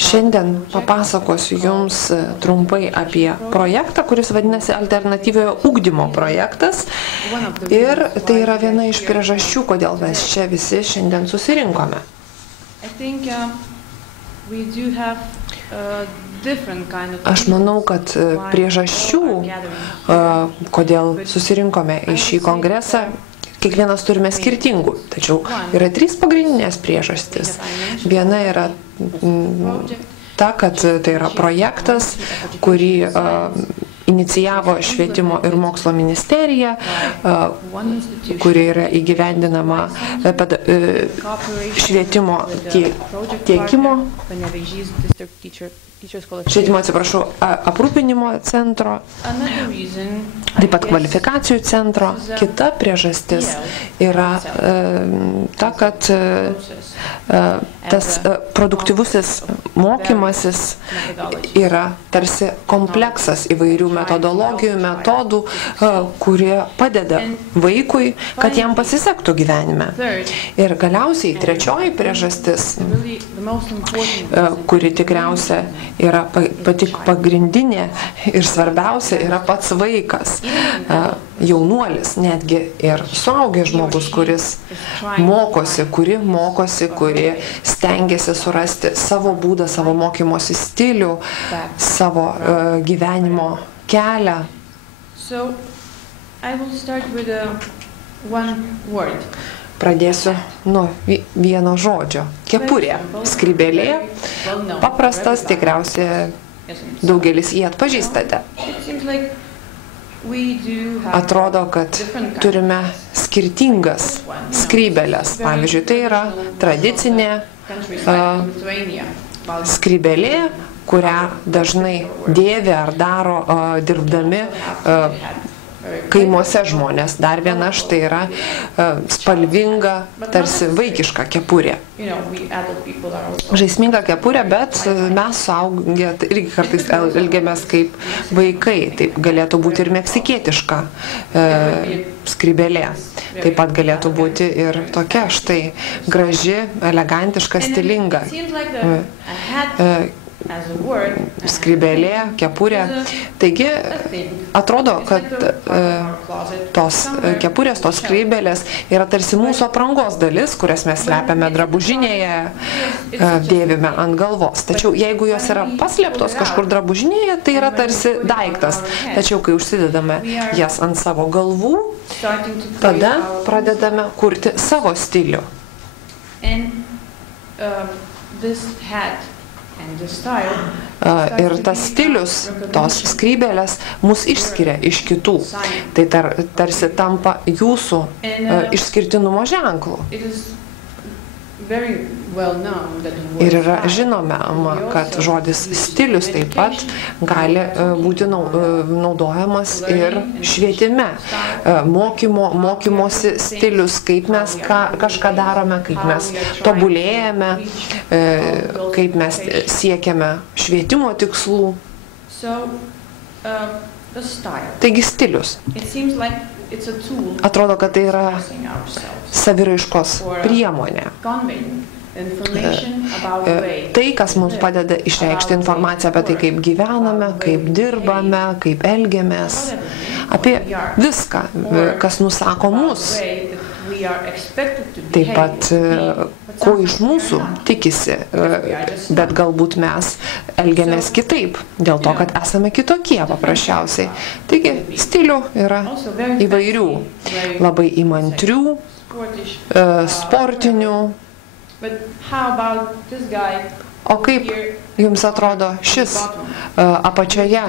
Šiandien papasakosiu Jums trumpai apie projektą, kuris vadinasi alternatyviojo ugdymo projektas. Ir tai yra viena iš priežasčių, kodėl mes čia visi šiandien susirinkome. Aš manau, kad priežasčių, kodėl susirinkome į šį kongresą, kiekvienas turime skirtingų, tačiau yra 3 pagrindinės priežastys. Viena yra ta, kad tai yra projektas, kurį inicijavo Švietimo ir mokslo ministerija, kuri yra įgyvendinama švietimo tiekimo, aprūpinimo centro, taip pat kvalifikacijų centro. Kita priežastis yra ta, kad tas produktyvusis mokymasis yra tarsi kompleksas įvairių metodologijų, metodų, kurie padeda vaikui, kad jam pasisektų gyvenime. Ir galiausiai trečioji priežastis, kuri tikriausia yra pati pagrindinė ir svarbiausia, yra pats vaikas, jaunuolis, netgi ir suaugęs žmogus, kuris mokosi, kuri stengiasi surasti savo būdą, savo mokymosi stilių, savo gyvenimo kelią. Pradėsiu nuo vieno žodžio. Kepurė, skrybėlė, paprastas, tikriausiai daugelis jį atpažįstate. Atrodo, kad turime skirtingas skrybėles. Pavyzdžiui, tai yra tradicinė skrybėlė, kurią dažnai dėvi ar daro dirbdami kaimuose žmonės. Dar viena štai yra spalvinga, tarsi vaikiška kepurė. Žaisminga kepurė, bet mes suaugę irgi kartais elgiamės kaip vaikai. Taip galėtų būti ir meksikietiška skrybėlė. Taip pat galėtų būti ir tokia štai graži, elegantiška, stilinga skrybėlė, kepurė. Taigi, atrodo, kad tos kepurės, tos skrybėlės yra tarsi mūsų aprangos dalis, kurias mes slepiame drabužinėje, dėvime ant galvos. Tačiau jeigu jos yra paslėptos kažkur drabužinėje, tai yra tarsi daiktas. Tačiau kai užsidedame jas ant savo galvų, tada pradedame kurti savo stilių. Ir tas stilius, tos skrybėlės mus išskiria iš kitų. Tai tarsi tampa jūsų išskirtinumo ženklu. Ir yra žinoma, kad žodis stilius taip pat gali būti naudojamas ir švietime. Mokymosi stilius, kaip mes kažką darome, kaip mes tobulėjame, kaip mes siekiame švietimo tikslų. Taigi stilius. Atrodo, kad tai yra saviraiškos priemonė. Tai, kas mums padeda išreikšti informaciją apie tai, kaip gyvename, kaip dirbame, kaip elgiamės, apie viską, kas nusako mus. Taip pat, ko iš mūsų tikisi, bet galbūt mes elgiamės kitaip, dėl to, kad esame kitokie paprasčiausiai. Taigi, stilių yra įvairių, labai įmantrių, sportinių. O kaip jums atrodo šis apačioje,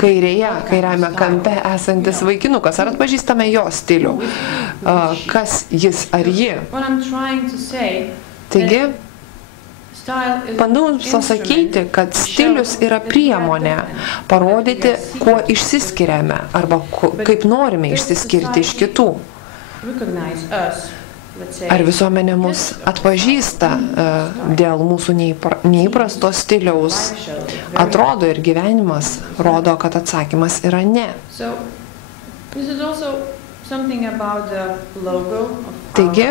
kairiame kampe esantis vaikinukas? Ar atpažįstame jo stilių? Kas jis ar ji? Taigi, bandau jums pasakyti, kad stilius yra priemonė parodyti, kuo išsiskiriame arba kaip norime išsiskirti iš kitų. Ar visuomenė mus atpažįsta dėl mūsų neįprasto stiliaus? Atrodo ir gyvenimas rodo, kad atsakymas yra ne. Taigi,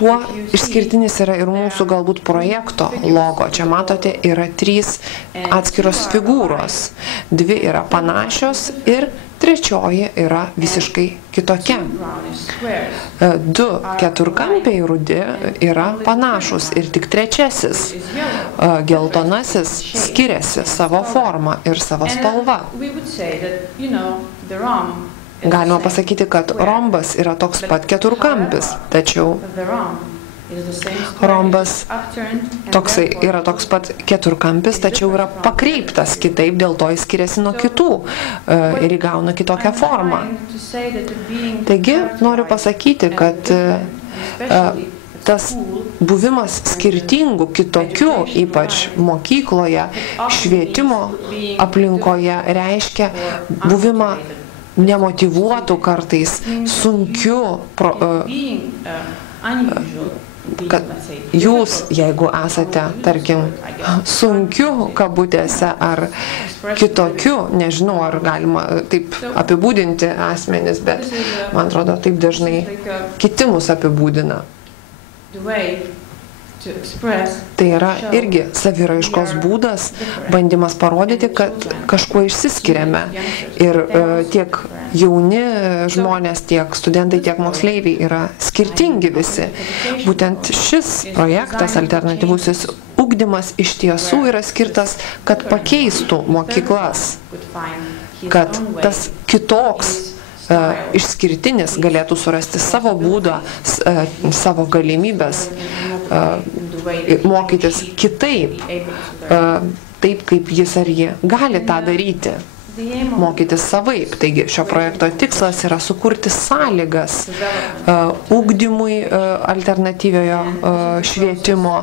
Tuo išskirtinis yra ir mūsų galbūt projekto logo. Čia matote, yra 3 atskiros figūros. 2 yra panašios ir 3 yra visiškai kitokia. 2 keturkampiai rudi yra panašūs ir tik 3, geltonasis, skiriasi savo formą ir savo spalva. Galima pasakyti, kad rombas yra toks pat keturkampis, tačiau rombas yra toks pat keturkampis, tačiau yra pakreiptas kitaip, dėl to jis skiriasi nuo kitų ir įgauna kitokią formą. Taigi, noriu pasakyti, kad tas buvimas skirtingų, kitokių, ypač mokykloje, švietimo aplinkoje, reiškia buvimą nemotyvuotų kartais, sunkių, kad jūs, jeigu esate, tarkim, sunkių kabutėse ar kitokių, nežinau, ar galima taip apibūdinti asmenis, bet man atrodo, taip dažnai kiti mus apibūdina. Tai yra irgi saviraiškos būdas, bandymas parodyti, kad kažkuo išsiskiriame. Ir tiek jauni žmonės, tiek studentai, tiek moksleiviai yra skirtingi visi. Būtent šis projektas, alternatyvusis ugdymas, iš tiesų yra skirtas, kad pakeistų mokyklas, kad tas kitoks išskirtinis galėtų surasti savo būdą, savo galimybės mokytis kitaip, taip kaip jis ar ji gali tą daryti, mokytis savaip. Taigi šio projekto tikslas yra sukurti sąlygas ugdymui alternatyviojo švietimo.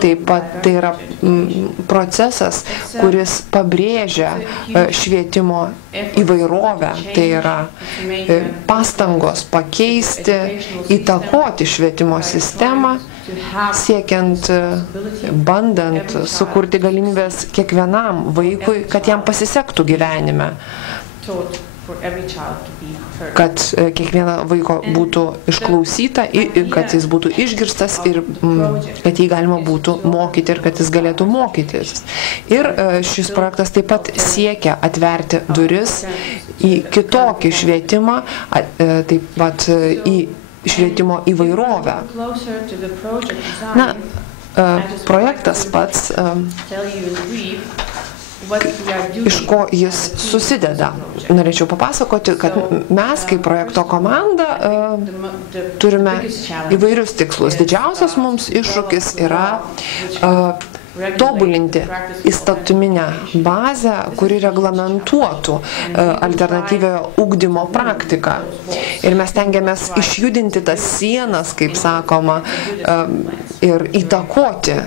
Taip pat tai yra procesas, kuris pabrėžia švietimo įvairovę, tai yra pastangos pakeisti, įtakoti švietimo sistemą, siekiant, bandant sukurti galimybės kiekvienam vaikui, kad jam pasisektų gyvenime, kad kiekvieno vaiko būtų išklausyta, kad jis būtų išgirstas ir kad jį galima būtų mokyti ir kad jis galėtų mokytis. Ir šis projektas taip pat siekia atverti duris į kitokį švietimą, taip pat į švietimo įvairovę. Na, projektas pats, iš ko jis susideda. Norėčiau papasakoti, kad mes kaip projekto komanda turime įvairius tikslus. Didžiausias mums iššūkis yra tobulinti įstatyminę bazę, kuri reglamentuotų alternatyviojo ugdymo praktiką. Ir mes tengiamės išjudinti tas sienas, kaip sakoma, ir įtakoti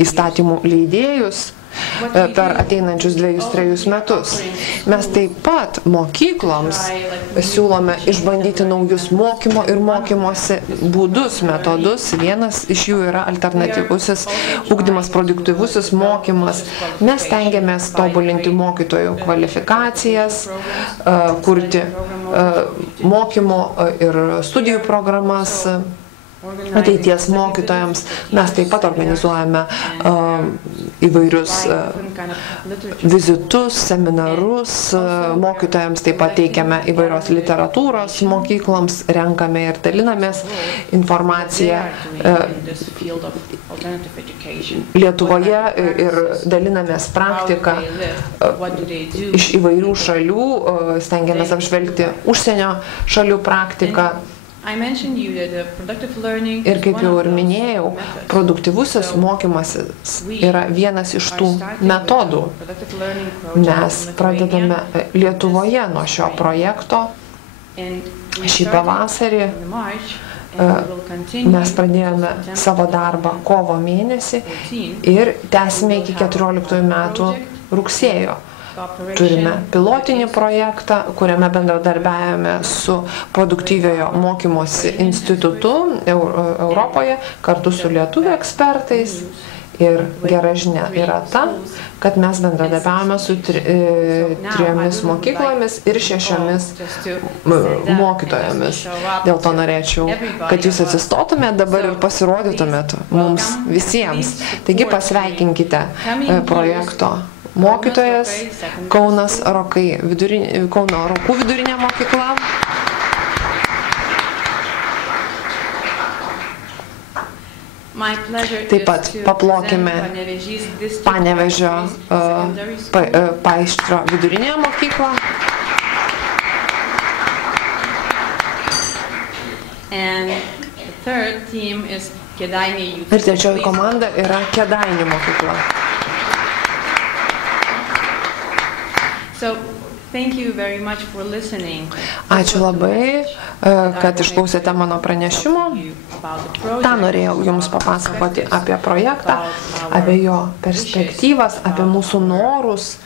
įstatymų leidėjus per ateinančius 2-3 metus. Mes taip pat mokykloms siūlome išbandyti naujus mokymo ir mokymosi būdus, metodus. Vienas iš jų yra alternatyvusis ugdymas, produktyvusis mokymas. Mes stengiamės tobulinti mokytojų kvalifikacijas, kurti mokymo ir studijų programas ateities mokytojams. Mes taip pat organizuojame įvairius vizitus, seminarus, mokytojams taip pat teikiame įvairios literatūros mokykloms, renkame ir dalinamės informaciją Lietuvoje ir dalinamės praktiką iš įvairių šalių, stengiamės apžvelgti užsienio šalių praktiką. Ir kaip jau ir minėjau, produktyvusis mokymasis yra vienas iš tų metodų. Mes pradedame Lietuvoje nuo šio projekto. Šį pavasarį mes pradėjome savo darbą kovo mėnesį ir tęsime iki 14 metų rugsėjo. Turime pilotinį projektą, kuriame bendradarbiavame su produktyviojo mokymosi institutu Europoje, kartu su lietuvių ekspertais. Ir gera žinia yra ta, kad mes bendradarbiavame su 3 mokyklomis ir 6 mokytojomis. Dėl to norėčiau, kad jūs atsistotumėt dabar ir pasirodytumėt mums visiems. Taigi pasveikinkite projekto mokytojas Kauno Rokų vidurinė mokykla. Taip pat paplokime Panevėžio Paištro vidurinėje mokyklą. Ir trečioji komanda yra Kėdainių mokykla. Ačiū labai, kad išklausėte mano pranešimo. Ta norėjau jums papasakoti apie projektą, apie jo perspektyvas, apie mūsų norus,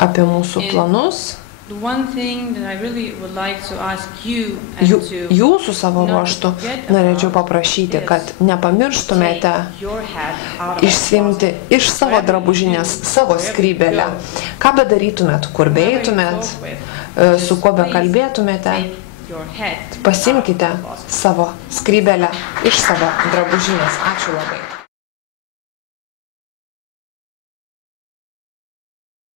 apie mūsų planus. Jūsų savo ruožtų norėčiau paprašyti, kad nepamirštumėte išsiimti iš savo drabužinės savo skrybėlę. Ką bedarytumėt, kur beeitumėt, su kuo bekalbėtumėte, pasimkite savo skrybėlę iš savo drabužinės. Ačiū labai.